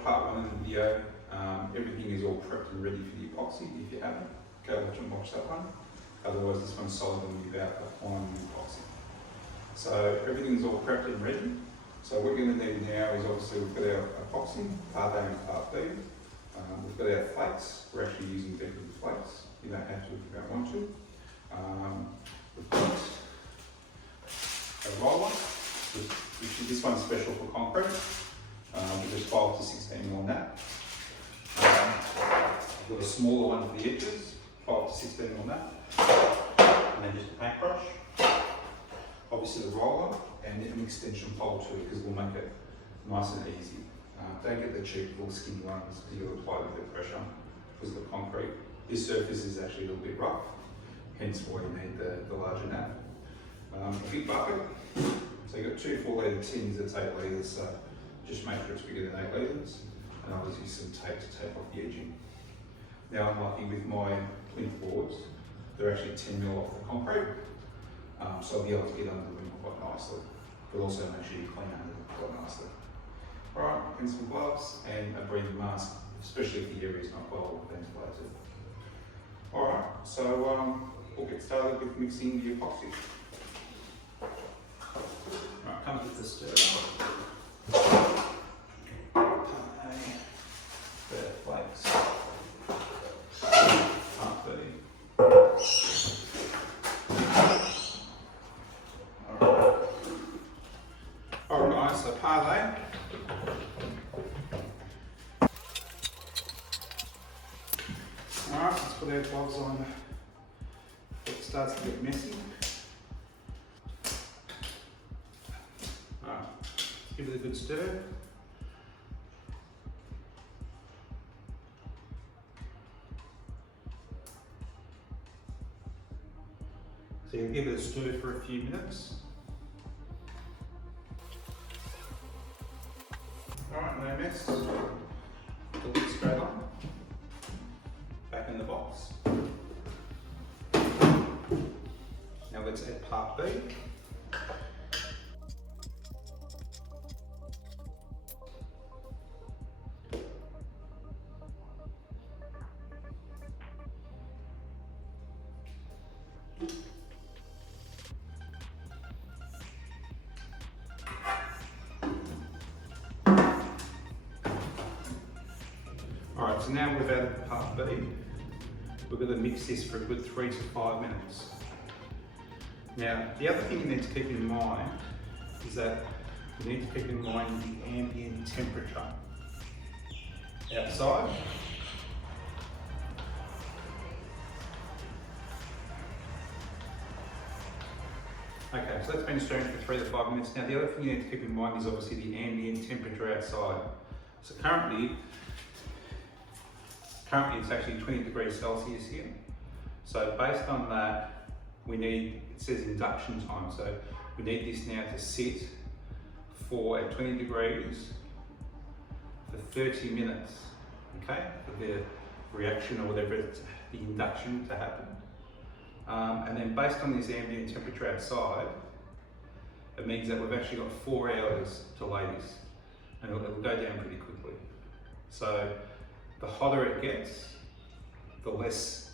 watched part 1 of the video, everything is all prepped and ready for the epoxy. If you haven't, go watch that one. Otherwise this one's solid and be about applying the epoxy. So everything's all prepped and ready. So what we're going to need now is obviously we've got our epoxy, part A and part B. We've got our flakes. We're actually using decorative flakes. You don't have to if you don't want to. We've got a roller, this one's special for concrete. There's 5 to 16 on that. I've got a smaller one for the edges, 5 to 16 on that. And then just a paintbrush. Obviously the roller and an extension pole too, because we'll make it nice and easy. Don't get the cheap little skinny ones because you'll apply with the pressure because of the concrete. This surface is actually a little bit rough, hence why you need the larger nap. A big bucket. So you've got 2 4-litre tins, that's 8 litres, so just make sure it's bigger than 8 litres. And I'll just use some tape to tape off the edging. Now I'm lucky with my twin boards, they're actually 10mm off the concrete, so I'll be able to get under them quite nicely, but also make sure you clean under them quite nicely. Alright, and some gloves and a breathing mask, especially if the area is not well ventilated. Alright, so we'll get started with mixing the epoxy. Right, comes with the stir. The flakes. Part B. Alright, so part A. Alright, let's put our gloves on before it starts to get messy. Alright, give it a good stir. So you give it a stir for a few minutes. Alright, no mess. Put the lid straight on. Back in the box. Now let's add part B. Alright, so now we've added part B. We're going to mix this for a good 3 to 5 minutes. Now, the other thing you need to keep in mind is that you need to keep in mind the ambient temperature outside. Okay, so that's been stirring for 3 to 5 minutes. Now, the other thing you need to keep in mind is obviously the ambient temperature outside. So currently it's actually 20 degrees Celsius here. So based on that, we need, it says induction time. So we need this now to sit at 20 degrees for 30 minutes, okay? For the reaction or whatever, the induction to happen. And then based on this ambient temperature outside, it means that we've actually got 4 hours to lay this, and it'll go down pretty quickly. So the hotter it gets, the less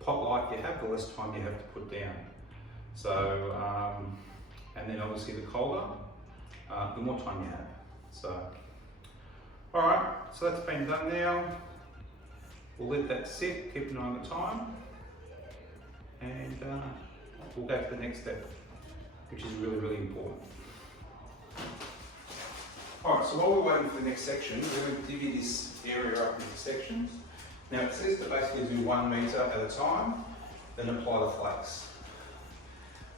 pot light you have, the less time you have to put down. So, and then obviously the colder, the more time you have. So, all right, so that's been done now. We'll let that sit, keep an eye on the time, and we'll go to the next step, which is really, really important. Alright, so while we're waiting for the next section, we're going to divvy this area up into sections. Now it says to basically do 1 metre at a time, then apply the flakes.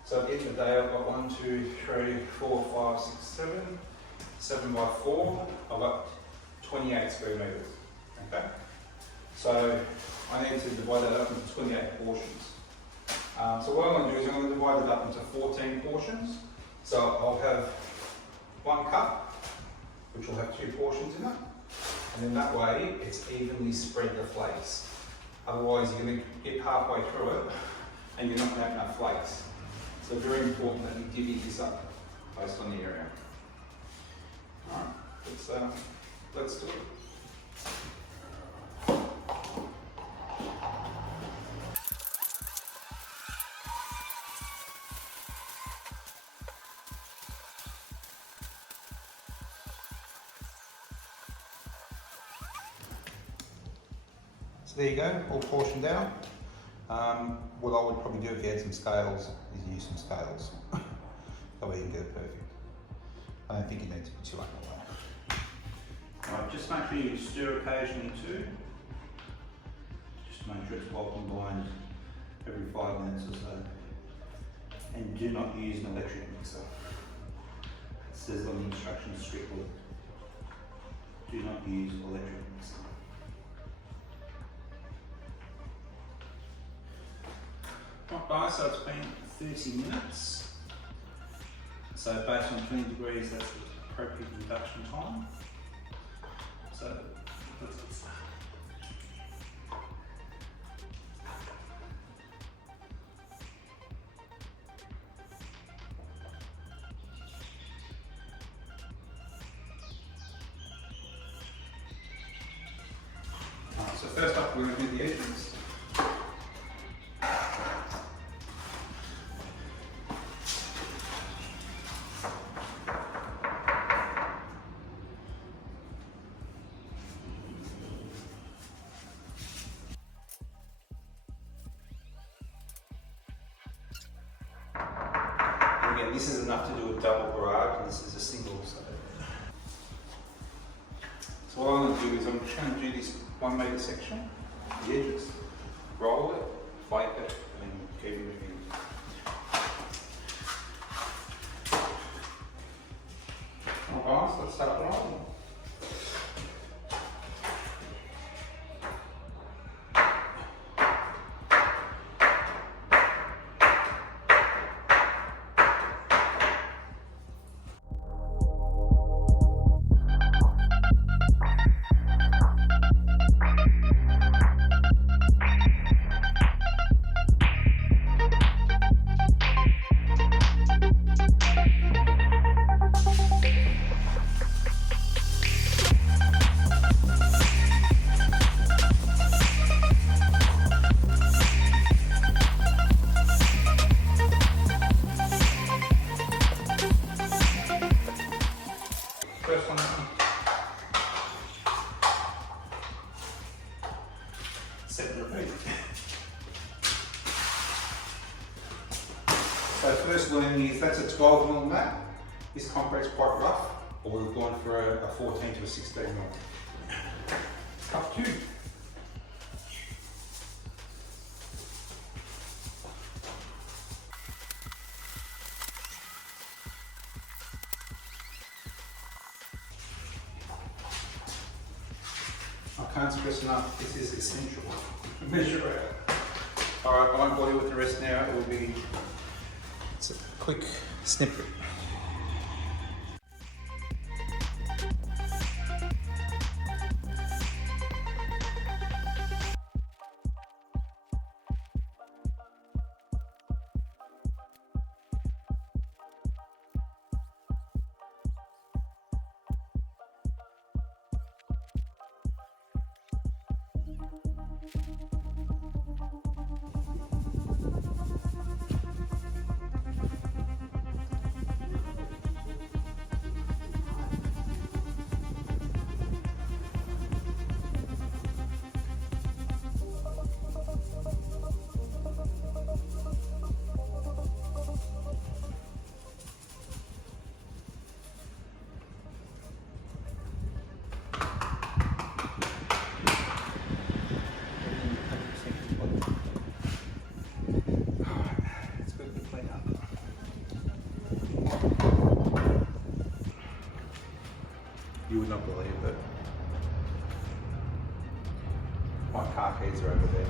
So at the end of the day, I've got 1, 2, 3, 4, 5, 6, 7, 7 by 4. I've got 28 square metres. Okay? So I need to divide that up into 28 portions. So what I'm going to do is I'm going to divide it up into 14 portions. So I'll have 1 cup, which will have 2 portions in it, and then that way it's evenly spread the flakes. Otherwise you're going to get halfway through it and you're not going to have enough flakes. So very important that you divvy this up based on the area. Alright, let's do it. So there you go, all portioned out. What I would probably do if you had some scales is use some scales. That way you can get it perfect. I don't think you need to be too underway. Alright, just make sure you stir occasionally too. Just make sure it's well combined every 5 minutes or so. And do not use an electric mixer. It says on the instructions strictly, do not use electric mixer. Right guys, so it's been 30 minutes. So based on 20 degrees, that's the appropriate induction time. So let's get started. So first up, we're going to do the edges. Again, this is enough to do a double garage, and this is a single. So what I'm going to do is I'm just going to do this 1 metre section, the edges, roll it, flake it, and then keep it moving. Alright guys, let's start rolling. First one. Set and repeat. So first learning is that's a 12mm mat. This concrete's quite rough, or we've gone for a 14 to a 16mm. Up to you. I can't stress enough, this is essential. Measure out. Alright, I won't bother with the rest now, it will be it's a quick snippet. You would not believe it. My car keys are over there.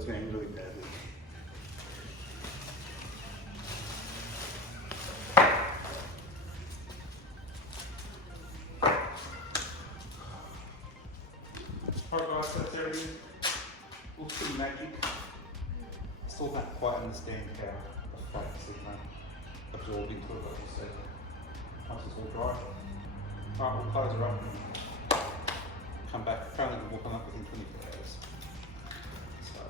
it's going really badly. Alright guys, that's everything. Looks pretty magic. Still don't quite understand how the flakes are absorbed into it, but we'll see. Once it's all dry. Alright, we'll close her up and come back. Apparently we're walking up within 24 hours. So.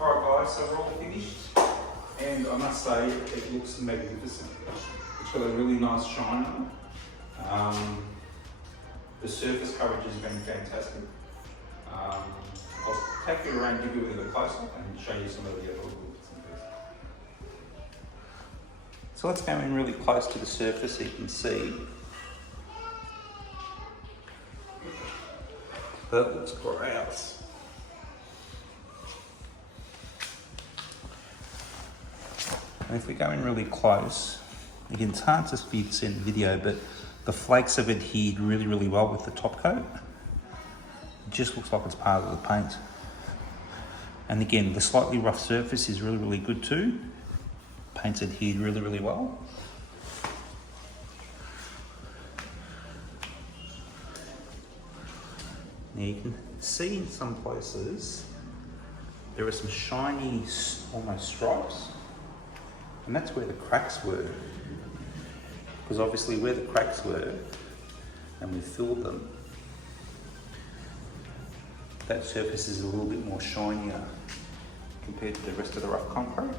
Alright guys, so we're all finished, and I must say it looks magnificent. It's got a really nice shine on it. The surface coverage has been fantastic. I'll take you around, give you a little bit closer and show you some of the other little bits and pieces. So let's go in really close to the surface so you can see. That looks gross. And if we go in really close, again, it's hard to see in the video, but the flakes have adhered really, really well with the top coat. It just looks like it's part of the paint. And again, the slightly rough surface is really, really good too. Paint's adhered really, really well. Now you can see in some places, there are some shiny, almost stripes. And that's where the cracks were. Because obviously where the cracks were, and we filled them, that surface is a little bit more shinier compared to the rest of the rough concrete.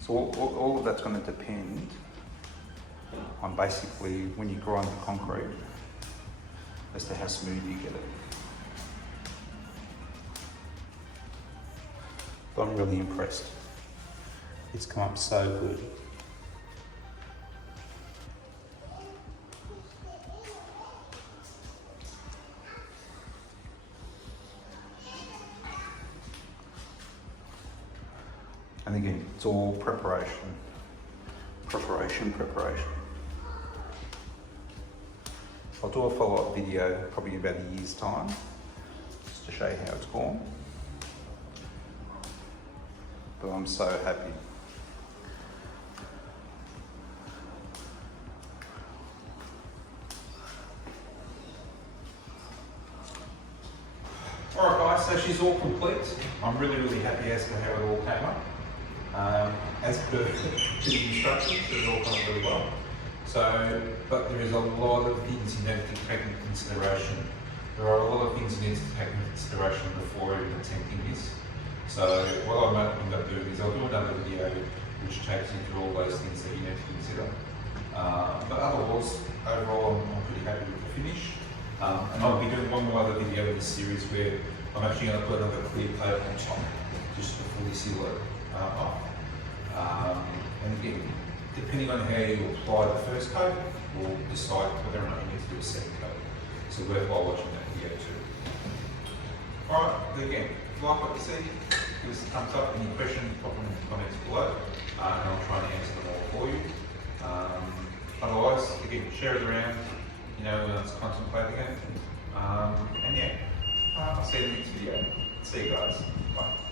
So all of that's going to depend on basically when you grind the concrete as to how smooth you get it. But I'm really impressed. It's come up so good. And again, it's all preparation. Preparation. I'll do a follow-up video probably in about a year's time, just to show you how it's gone. But I'm so happy. Alright guys, so she's all complete. I'm really, really happy as to how it all came up. As per the instructions, it all come really well. So, but there is a lot of things you need to take into consideration. There are a lot of things you need to take into consideration before even attempting this. So what I might end up doing is I'll do another video which takes you through all those things that you need to consider. But otherwise, overall, I'm pretty happy with the finish. And I'll be doing one more other video in this series where I'm actually going to put another clear coat on top just to fully seal it off. And again, depending on how you apply the first coat, we'll decide whether or not you need to do a second coat. So worthwhile watching that video too. Alright, again, if you like what you see, give us a thumbs up. Any questions, pop them in the comments below, and I'll try and answer them all for you. Otherwise, again, share it around, you know, when it's contemplating it. And yeah, I'll see you in the next video. See you guys. Bye.